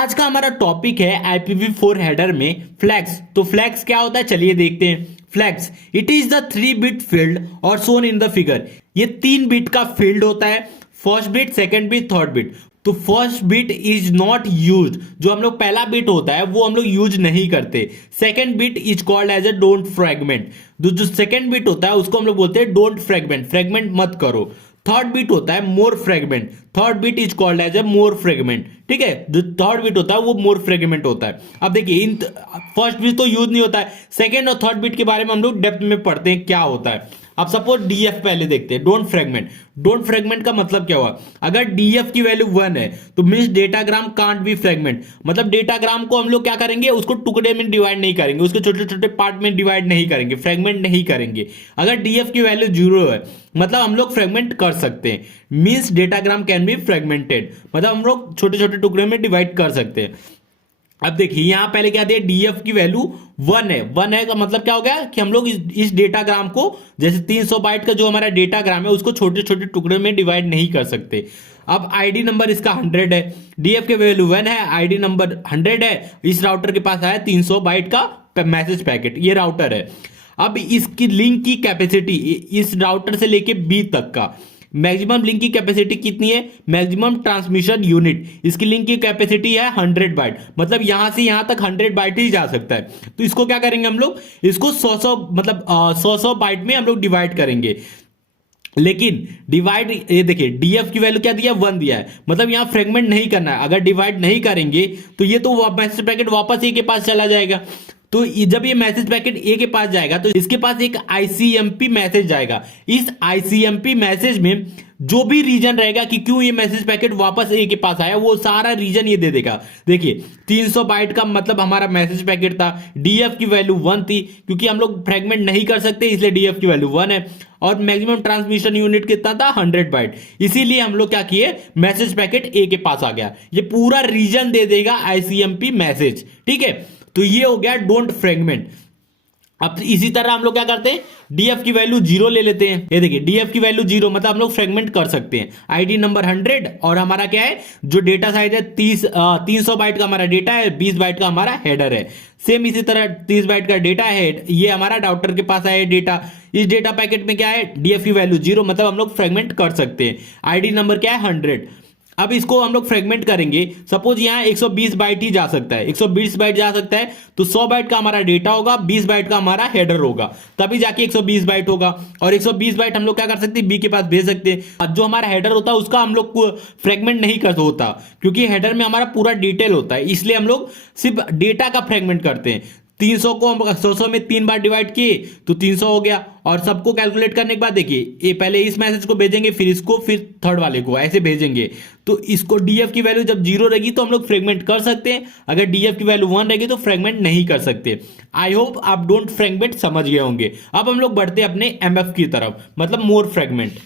आज का हमारा टॉपिक है IPv4 हेडर में फ्लैग्स। तो फ्लैग्स क्या होता है चलिए देखते हैं। Flags it is the 3 bit field और शोन इन द फिगर। ये 3 बिट का फील्ड होता है, first bit, second bit, third bit. तो first bit is not use, जो हम लोग पहला बिट होता है वो हम लोग यूज नहीं करते। Second bit is called as a don't fragment. जो सेकंड बिट होता है उसको हम लोग बोलते हैं डोंट फ्रैगमेंट, फ्रैगमेंट मत करो। थर्ड बिट होता है more fragment, third bit is called as a more fragment. ठीक है, जो थर्ड बिट होता है वो मोर फ्रैगमेंट होता है। अब देखिए इन फर्स्ट बिट तो यूज नहीं होता है, सेकंड और थर्ड बिट के बारे में हम लोग डेप्थ में पढ़ते हैं क्या होता है। अब सपोज डीएफ पहले देखते हैं, डोंट फ्रैगमेंट। डोंट फ्रैगमेंट का मतलब क्या हुआ, अगर डीएफ की वैल्यू 1 है तो means datagram can't be fragment. मतलब डेटाग्राम को हम लोग क्या करेंगे, उसको टुकड़े में डिवाइड नहीं करेंगे, उसके छोटे छोटे पार्ट में डिवाइड नहीं करेंगे, फ्रैगमेंट नहीं करेंगे। अगर डीएफ की वैल्यू 0 है मतलब हम लोग फ्रैगमेंट कर सकते हैं, means datagram can be fragmented, मतलब हम लोग छोटे छोटे टुकड़े में डिवाइड कर सकते हैं। अब देखिए यहां पहले क्या दिया, डीएफ की वैल्यू 1 है। 1 है का मतलब क्या हो गया कि हम लोग इस डेटाग्राम को, जैसे 300 बाइट का जो हमारा डेटाग्राम है उसको छोटे छोटे टुकड़े में डिवाइड नहीं कर सकते। अब आईडी नंबर इसका 100 है, डीएफ के वैल्यू 1 है, आईडी नंबर 100 है। इस राउटर के पास आया 300 बाइट का मैसेज पैकेट, ये राउटर है। अब इसकी लिंक की कैपेसिटी इस राउटर से लेके बी तक का मैक्सिमम लिंक की कैपेसिटी कितनी है, मैक्सिमम ट्रांसमिशन यूनिट, इसकी लिंक की कैपेसिटी है 100 बाइट, मतलब यहां से यहां तक 100 बाइट ही जा सकता है। तो इसको क्या करेंगे हम लोग, इसको 100 मतलब 100 बाइट में हम लोग डिवाइड करेंगे। लेकिन डिवाइड, ये देखिए डीएफ की वैल्यू क्या दिया, 1 दिया है, मतलब यहां फ्रेगमेंट नहीं करना है। अगर डिवाइड नहीं करेंगे तो ये तो मैसेज पैकेट वापस ए के पास चला जाएगा। तो जब ये मैसेज पैकेट ए के पास जाएगा तो इसके पास एक आईसीएमपी मैसेज जाएगा। इस आईसीएमपी मैसेज में जो भी रीजन रहेगा कि क्यों ये मैसेज पैकेट वापस ए के पास आया, वो सारा रीजन ये दे देगा। देखिए 300 बाइट का मतलब हमारा मैसेज पैकेट था, डीएफ की वैल्यू 1 थी, क्योंकि हम लोग फ्रेगमेंट नहीं कर सकते इसलिए डीएफ की वैल्यू 1 है, और मैक्सिमम ट्रांसमिशन यूनिट कितना था, 100 बाइट। इसीलिए हम लोग क्या किए, मैसेज पैकेट ए के पास आ गया। ये पूरा रीजन दे देगा आईसीएमपी मैसेज। ठीक है, तो ये हो गया डोंट फ्रैगमेंट। अब इसी तरह हम लोग क्या करते हैं, डीएफ की वैल्यू 0 ले लेते हैं। ये देखिए डीएफ की वैल्यू 0 मतलब हम लोग फ्रैगमेंट कर सकते हैं। आईडी नंबर 100 और हमारा क्या है, जो डेटा साइज है 300 बाइट का हमारा डेटा है, 20 बाइट का हमारा हेडर है। सेम इसी तरह 30 बाइट का डेटा है, ये हमारा राउटर के पास आया डेटा। इस डेटा पैकेट में क्या है, डीएफ की वैल्यू 0 मतलब हम लोग फ्रैगमेंट कर सकते हैं। आईडी नंबर क्या है, 100। अब इसको हम लोग फ्रेगमेंट करेंगे, सपोज यहां 120 बाइट ही जा सकता है, 120 बाइट जा सकता है, तो 100 बाइट का हमारा डेटा होगा, 20 बाइट का हमारा हेडर होगा, तभी जाके 120 बाइट होगा। और 120 बाइट हम लोग क्या कर सकते हैं, बी के पास भेज सकते हैं। जो हमारा हेडर होता है उसका हम लोग फ्रेगमेंट नहीं कर होता, क्योंकि हेडर में हमारा पूरा डिटेल होता है, इसलिए हम लोग सिर्फ डेटा का फ्रेगमेंट करते हैं। 300 को हम 100 में 3 बार डिवाइड किए तो 300 हो गया। और सबको कैलकुलेट करने के बाद देखिए ये पहले इस मैसेज को भेजेंगे, फिर इसको, फिर थर्ड वाले को, ऐसे भेजेंगे। तो इसको डीएफ की वैल्यू जब 0 रहेगी तो हम लोग फ्रेगमेंट कर सकते हैं, अगर डीएफ की वैल्यू 1 रहेगी तो फ्रेगमेंट नहीं कर सकते। आई होप आप डोंट फ्रेगमेंट समझ गए होंगे। अब हम लोग बढ़ते हैं अपने एमएफ की तरफ, मतलब more fragment.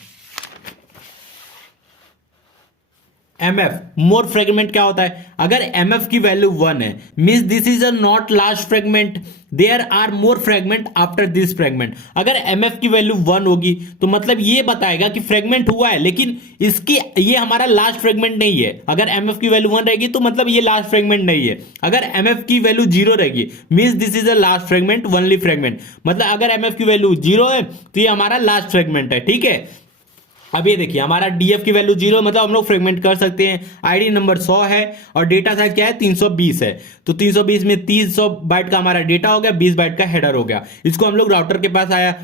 MF more fragment क्या होता है, अगर एमएफ की वैल्यू 1 है means this is a not last fragment, there are more fragment after this fragment. अगर एमएफ की वैल्यू 1 होगी तो मतलब ये बताएगा कि फ्रेगमेंट हुआ है, लेकिन इसकी ये हमारा लास्ट फ्रेगमेंट नहीं है। अगर एमएफ की वैल्यू 1 रहेगी तो मतलब ये लास्ट फ्रेगमेंट नहीं है। अगर एमएफ की वैल्यू 0 रहेगी means this is a last fragment, only fragment, मतलब अगर एमएफ की वैल्यू 0 है तो ये हमारा लास्ट फ्रेगमेंट है। ठीक है, अब ये देखिए हमारा डीएफ की वैल्यू 0 मतलब हम लोग फ्रेगमेंट कर सकते हैं। आईडी नंबर 100 है और डेटा साइज क्या है, 320 है। तो 320 में 300 बाइट का हमारा डेटा हो गया, 20 बाइट का हेडर हो गया। इसको हम लोग राउटर के पास आया,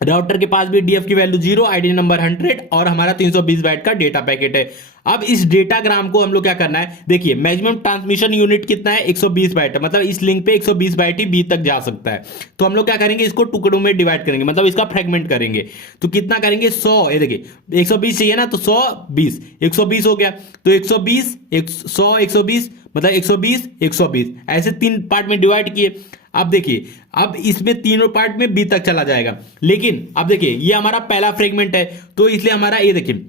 राउटर के पास भी डीएफ की वैल्यू 0, आईडी नंबर 100 और हमारा 320 बाइट का डेटा पैकेट है। अब इस डेटाग्राम को हम लोग क्या करना है, देखिए मैक्सिमम ट्रांसमिशन यूनिट कितना है, 120 बाइट है, मतलब इस लिंक पे 120 बाइट ही बी तक जा सकता है। तो हम लोग क्या करेंगे, इसको टुकड़ों में डिवाइड करेंगे, मतलब इसका फ्रेगमेंट करेंगे। तो कितना करेंगे, 100, ये देखिए 120 चाहिए ना, तो 100 20 120 हो गया। तो 120 100 120 मतलब 120 120 ऐसे 3 पार्ट में डिवाइड किए। अब देखिए अब इसमें तीनों पार्ट में बी तक चला जाएगा, लेकिन अब देखिए ये हमारा पहला फ्रेगमेंट है, तो इसलिए हमारा ये देखिए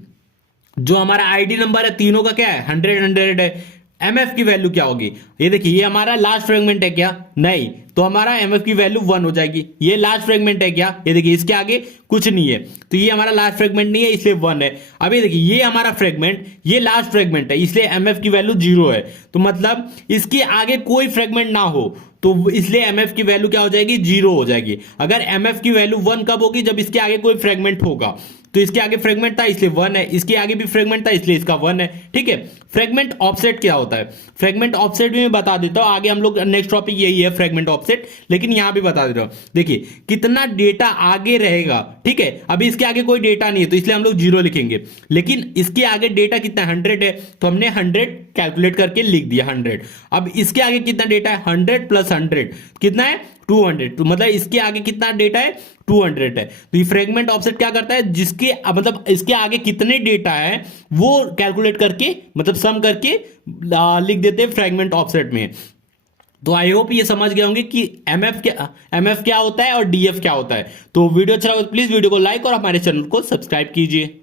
जो हमारा आईडी नंबर है तीनों का क्या है, 100 100 है। एमएफ की वैल्यू क्या होगी, ये देखिए ये हमारा लास्ट फ्रेगमेंट है क्या, नहीं, तो हमारा एमएफ की वैल्यू 1 हो जाएगी। ये लास्ट फ्रेगमेंट है क्या, ये देखिए इसके आगे कुछ नहीं है, तो ये हमारा लास्ट फ्रेगमेंट नहीं है इसलिए 1 है। अब ये देखिए ये हमारा फ्रेगमेंट, ये लास्ट फ्रेगमेंट है इसलिए एमएफ की वैल्यू 0 है, तो मतलब इसके आगे कोई फ्रेगमेंट ना हो तो इसलिए एमएफ की वैल्यू क्या हो जाएगी, 0 हो जाएगी। अगर एमएफ की वैल्यू 1 कब होगी, जब इसके आगे कोई फ्रेगमेंट होगा, तो इसके आगे फ्रेगमेंट था इसलिए 1 है, इसके आगे भी फ्रेगमेंट था इसलिए इसका 1 है। ठीक है, फ्रेगमेंट ऑफसेट क्या होता है, फ्रेगमेंट ऑफसेट भी मैं बता देता हूं, आगे हम लोग नेक्स्ट टॉपिक यही है फ्रेगमेंट ऑफसेट, लेकिन यहां भी बता दे रहा हूं। देखिए कितना डेटा आगे रहेगा, ठीक है, अभी इसके आगे कोई डेटा नहीं है तो इसलिए हम लोग 0 लिखेंगे, लेकिन इसके आगे डेटा कितना 100 है तो हमने 100 कैलकुलेट करके लिख दिया 100। अब इसके आगे कितना डेटा है, 100 प्लस 100 कितना है 200, तो मतलब इसके आगे कितना डेटा है 200 है। तो ये फ्रेगमेंट ऑफसेट क्या करता है, जिसके मतलब इसके आगे कितने डेटा है वो कैलकुलेट करके मतलब सम करके लिख देते हैं फ्रेगमेंट ऑफसेट में। तो आई होप ये समझ गए होंगे कि एमएफ क्या होता है और डीएफ क्या होता है। तो वीडियो अच्छा लगा तो प्लीज वीडियो को लाइक और हमारे चैनल को सब्सक्राइब कीजिए।